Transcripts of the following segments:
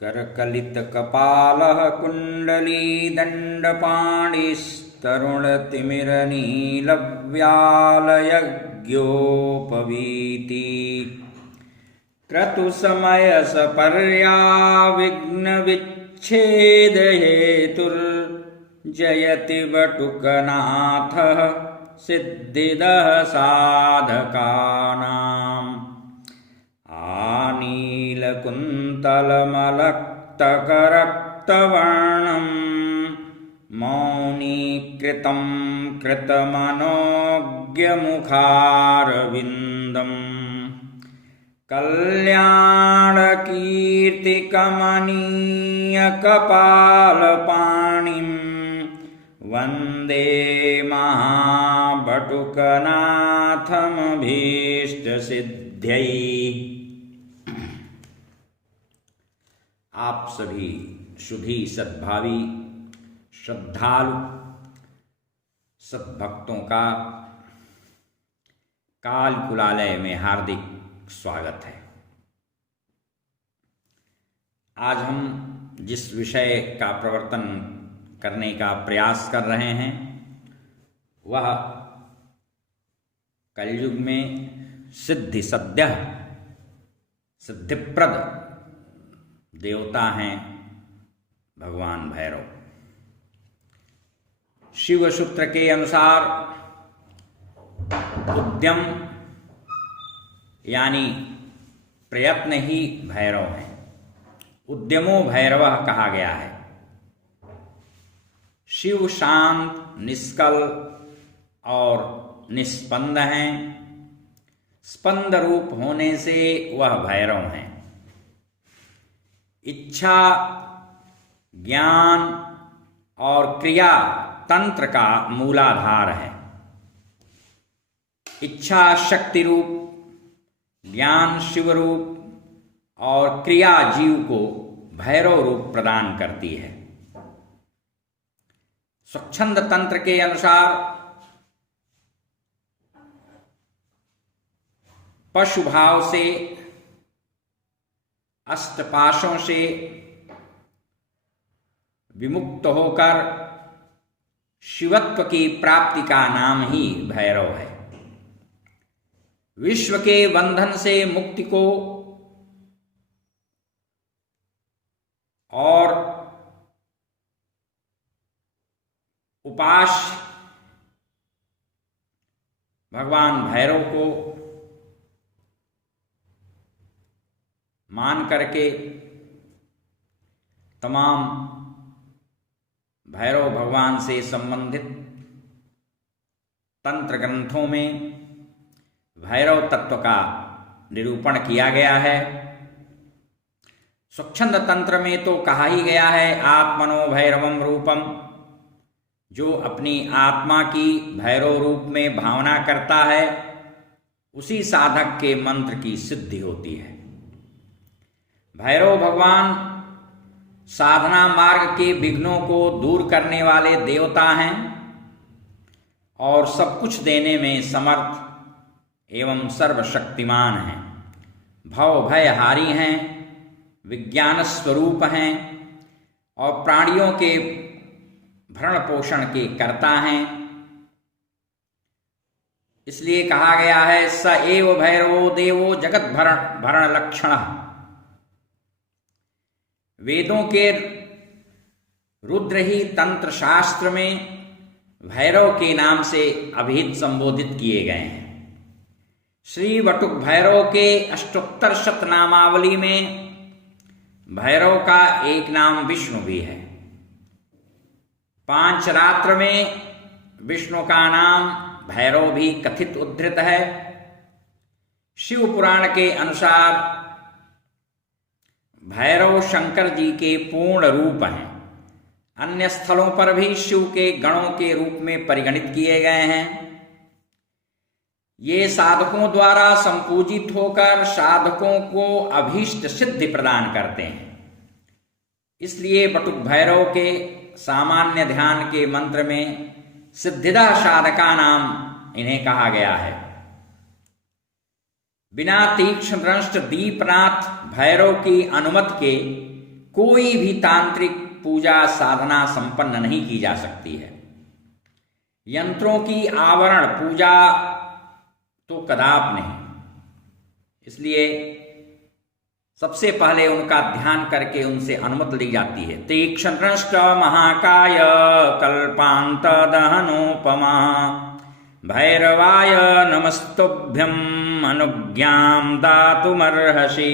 करकलितकपालः कुण्डलीदण्डपाणिस्तरुणतिमिरनीलव्यालयज्ञोपवीति क्रतुसमयसपर्याविघ्नविच्छेदहेतुर्जयति वटुकनाथः सिद्धिदः साधकानाम् आनीलकुन्तलमलक्तकरक्तवर्णं मौनीकृतं कृतमनोज्ञमुखारविन्दम् कल्याणकीर्तिकमनीयकपालपाणिं वन्दे महाबटुकनाथमभीष्टसिद्ध्यै। आप सभी शुद्धि सद्भावी श्रद्धालु सद्भक्तों का काल कुलालय में हार्दिक स्वागत है। आज हम जिस विषय का प्रवर्तन करने का प्रयास कर रहे हैं वह कलयुग में सिद्धिप्रद देवता हैं भगवान भैरव। शिव सूत्र के अनुसार उद्यम यानी प्रयत्न ही भैरव है। उद्यमो भैरवः कहा गया है। शिव शांत, निष्कल और निस्पंद हैं। स्पंद रूप होने से वह भैरव हैं। इच्छा, ज्ञान और क्रिया तंत्र का मूलाधार है। इच्छा शक्ति रूप, ज्ञान शिव रूप और क्रिया जीव को भैरव रूप प्रदान करती है। स्वच्छंद तंत्र के अनुसार पशु भाव से, अष्टपाशों से विमुक्त होकर शिवत्व की प्राप्ति का नाम ही भैरव है। विश्व के बंधन से मुक्ति को और उपास्य भगवान भैरव को मान करके तमाम भैरव भगवान से संबंधित तंत्र ग्रंथों में भैरव तत्व का निरूपण किया गया है। स्वच्छंद तंत्र में तो कहा ही गया है आत्मनो भैरवम रूपम, जो अपनी आत्मा की भैरव रूप में भावना करता है उसी साधक के मंत्र की सिद्धि होती है। भैरव भगवान साधना मार्ग के विघ्नों को दूर करने वाले देवता हैं और सब कुछ देने में समर्थ एवं सर्वशक्तिमान हैं। भव भयहारी हैं, विज्ञान स्वरूप हैं और प्राणियों के भरण पोषण के कर्ता हैं। इसलिए कहा गया है स एव भैरवो देवो जगत भरण लक्षणः। वेदों के रुद्र ही तंत्र शास्त्र में भैरव के नाम से अभिहित संबोधित किए गए हैं। श्री वटुक भैरव के अष्टोत्तर शतनामावली में भैरव का एक नाम विष्णु भी है। पांचरात्र में विष्णु का नाम भैरव भी कथित उद्धृत है। शिव पुराण के अनुसार भैरव शंकर जी के पूर्ण रूप हैं। अन्य स्थलों पर भी शिव के गणों के रूप में परिगणित किए गए हैं। ये साधकों द्वारा संपूजित होकर साधकों को अभीष्ट सिद्धि प्रदान करते हैं। इसलिए बटुक भैरव के सामान्य ध्यान के मंत्र में सिद्धिदा साधका नाम इन्हें कहा गया है। बिना तीक्ष्ण दृष्ट दीपनाथ भैरव की अनुमति के कोई भी तांत्रिक पूजा साधना संपन्न नहीं की जा सकती है। यंत्रों की आवरण पूजा तो कदाप नहीं। इसलिए सबसे पहले उनका ध्यान करके उनसे अनुमति ली जाती है। तीक्ष्णश्च महाकाय कल्पांत दहनोपमा भैरवाय नमस्तुभ्यम अनुज्ञां दातुमर्हसि।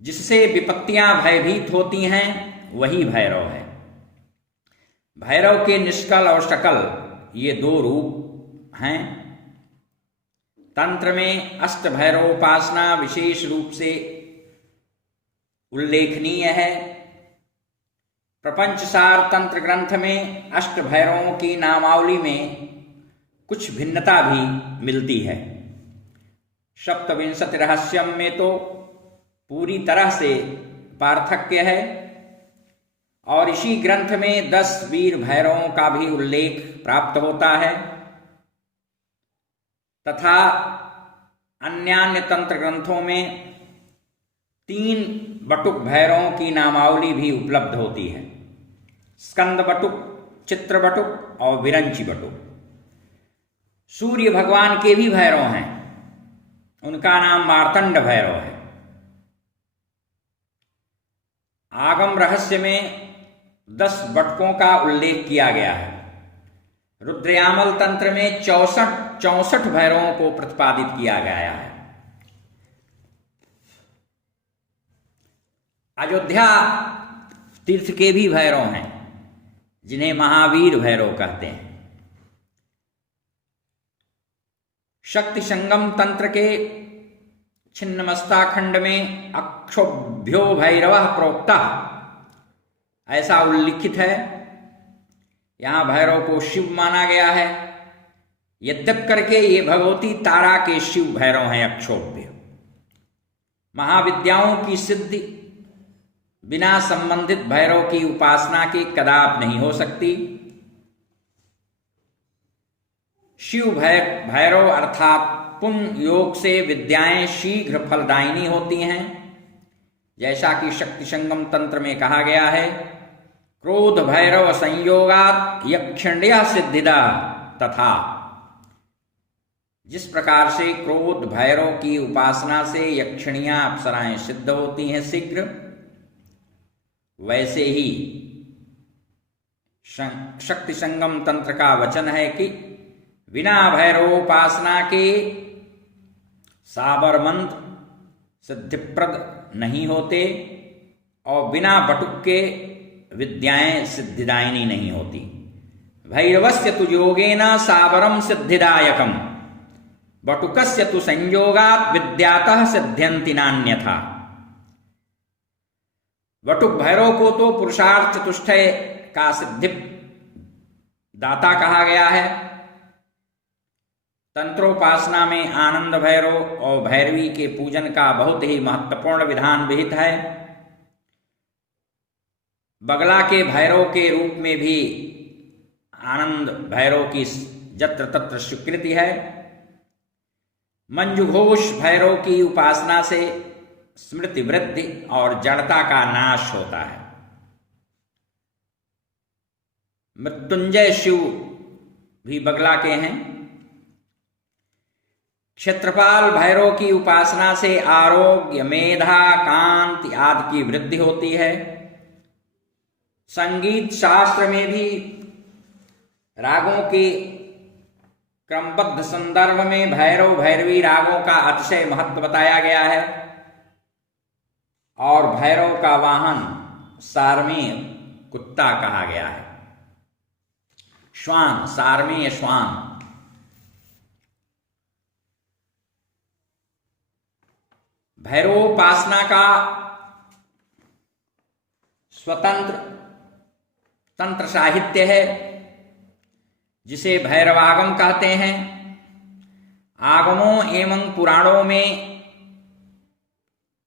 जिससे विपत्तियां भयभीत होती हैं वही भैरव है। भैरव के निष्कल और सकल ये दो रूप हैं। तंत्र में अष्ट भैरवोपासना विशेष रूप से उल्लेखनीय है। प्रपंचसार तंत्र ग्रंथ में अष्ट भैरवों की नामावली में कुछ भिन्नता भी मिलती है। सप्तविंशति रहस्यम में तो पूरी तरह से पार्थक्य है और इसी ग्रंथ में 10 वीर भैरवों का भी उल्लेख प्राप्त होता है तथा अन्यान्य तंत्र ग्रंथों में 3 बटुक भैरवों की नामावली भी उपलब्ध होती है। स्कंद बटुक, चित्र बटुक और विरंची बटुक। सूर्य भगवान के भी भैरव हैं। उनका नाम मार्तंड भैरव है। आगम रहस्य में 10 बटकों का उल्लेख किया गया है। रुद्रयामल तंत्र में 64 भैरवों को प्रतिपादित किया गया है। अयोध्या तीर्थ के भी भैरव हैं जिन्हें महावीर भैरव कहते हैं। शक्ति संगम तंत्र के छिन्नमस्ता खंड में अक्षोभ्यो भैरव प्रोक्ता ऐसा उल्लिखित है। यहां भैरव को शिव माना गया है। यद्यप करके ये भगवती तारा के शिव भैरव हैं अक्षोभ्य। महाविद्याओं की सिद्धि बिना संबंधित भैरव की उपासना के कदाप नहीं हो सकती। शिव भैरव अर्थात पुण्य योग से विद्याएं शीघ्र फलदायिनी होती हैं। जैसा कि शक्ति संगम तंत्र में कहा गया है, क्रोध भैरव संयोगात यक्षिण्या सिद्धिदा। तथा जिस प्रकार से क्रोध भैरव की उपासना से यक्षिणियां अप्सराएं सिद्ध होती हैं शीघ्र, वैसे ही शक्ति संगम तंत्र का वचन है कि बिना भैरवोपासना के साबर मंत्र सिद्धिप्रद नहीं होते और बिना बटुक के विद्याएं सिद्धिदायिनी नहीं होती। भैरवस्य तु योगेन साबरम सिद्धिदायकम बटुकस्य तु संयोगात् विद्यातः सिद्ध्यन्ति नान्यथा। बटुक भैरव को तो पुरुषार्थ चतुष्टय का सिद्धि दाता कहा गया है। तंत्रोपासना में आनंद भैरव और भैरवी के पूजन का बहुत ही महत्वपूर्ण विधान विहित है। बगला के भैरव के रूप में भी आनंद भैरव की जत्र तत्र स्वीकृति है। मंजुघोष भैरव की उपासना से स्मृति वृद्धि और जड़ता का नाश होता है। मृत्युंजय शिव भी बगला के हैं। क्षेत्रपाल भैरव की उपासना से आरोग्य, मेधा, कांति आदि की वृद्धि होती है। संगीत शास्त्र में भी रागों के क्रमबद्ध संदर्भ में भैरव भैरवी रागों का अतिशय महत्व बताया गया है और भैरव का वाहन सारमेय कुत्ता कहा गया है। श्वान, सारमेय श्वान। भैरवोपासना का स्वतंत्र तंत्र साहित्य है जिसे भैरवागम कहते हैं। आगमों एवं पुराणों में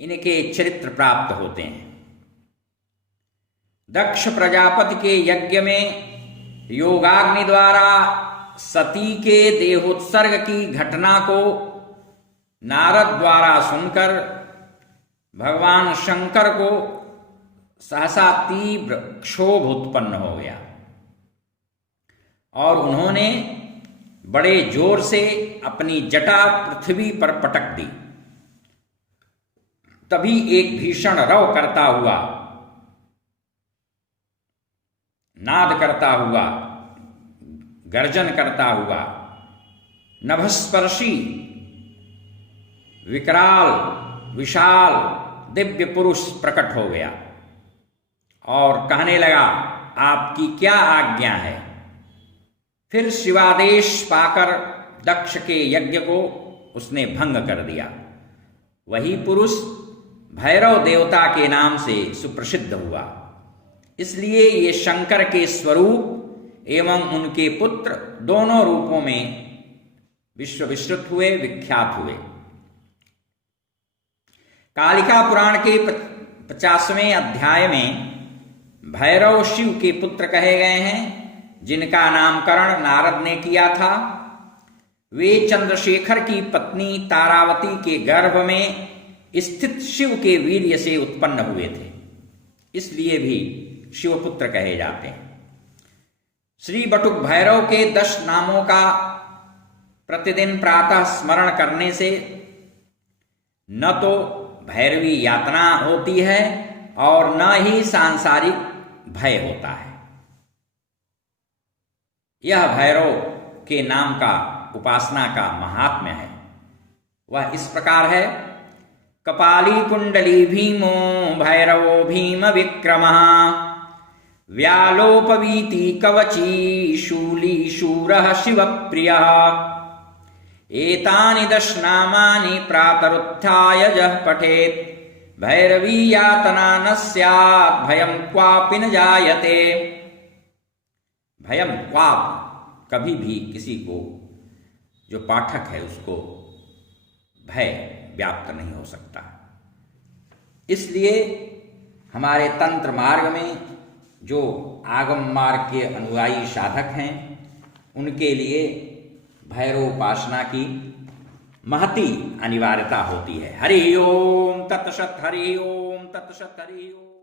इनके चरित्र प्राप्त होते हैं। दक्ष प्रजापति के यज्ञ में योगाग्नि द्वारा सती के देहोत्सर्ग की घटना को नारद द्वारा सुनकर भगवान शंकर को सहसा तीव्र क्षोभ उत्पन्न हो गया और उन्होंने बड़े जोर से अपनी जटा पृथ्वी पर पटक दी। तभी एक भीषण रव करता हुआ, नाद करता हुआ, गर्जन करता हुआ, नभस्पर्शी विकराल विशाल दिव्य पुरुष प्रकट हो गया और कहने लगा, आपकी क्या आज्ञा है। फिर शिवादेश पाकर दक्ष के यज्ञ को उसने भंग कर दिया। वही पुरुष भैरव देवता के नाम से सुप्रसिद्ध हुआ। इसलिए ये शंकर के स्वरूप एवं उनके पुत्र दोनों रूपों में विश्व विश्रुत हुए, विख्यात हुए। कालिका पुराण के 50वें अध्याय में भैरव शिव के पुत्र कहे गए हैं, जिनका नामकरण नारद ने किया था। वे चंद्रशेखर की पत्नी तारावती के गर्भ में स्थित शिव के वीर्य से उत्पन्न हुए थे, इसलिए भी शिवपुत्र कहे जाते हैं। श्री बटुक भैरव के 10 नामों का प्रतिदिन प्रातः स्मरण करने से न तो भैरवी यातना होती है और न ही सांसारिक भय होता है। यह भैरव के नाम का उपासना का महात्म्य है। वह इस प्रकार है, कपाली कुंडली भीमो भैरवो भीम विक्रमः, व्यालोपवीति कवची शूली शूरः शिवप्रियः, एतानि 10 नामानि प्रातरुत्थाय यः पठेत्, भैरवी यातना न स्यात् भयं क्वापि न जायते। भयम क्वाप, कभी भी किसी को, जो पाठक है उसको भय व्याप्त नहीं हो सकता। इसलिए हमारे तंत्र मार्ग में जो आगम मार्ग के अनुयायी साधक हैं, उनके लिए भैरवोपासना की महती अनिवार्यता होती है। हरि ओम तत्सत, हरि ओम तत्सत, हरि ओम।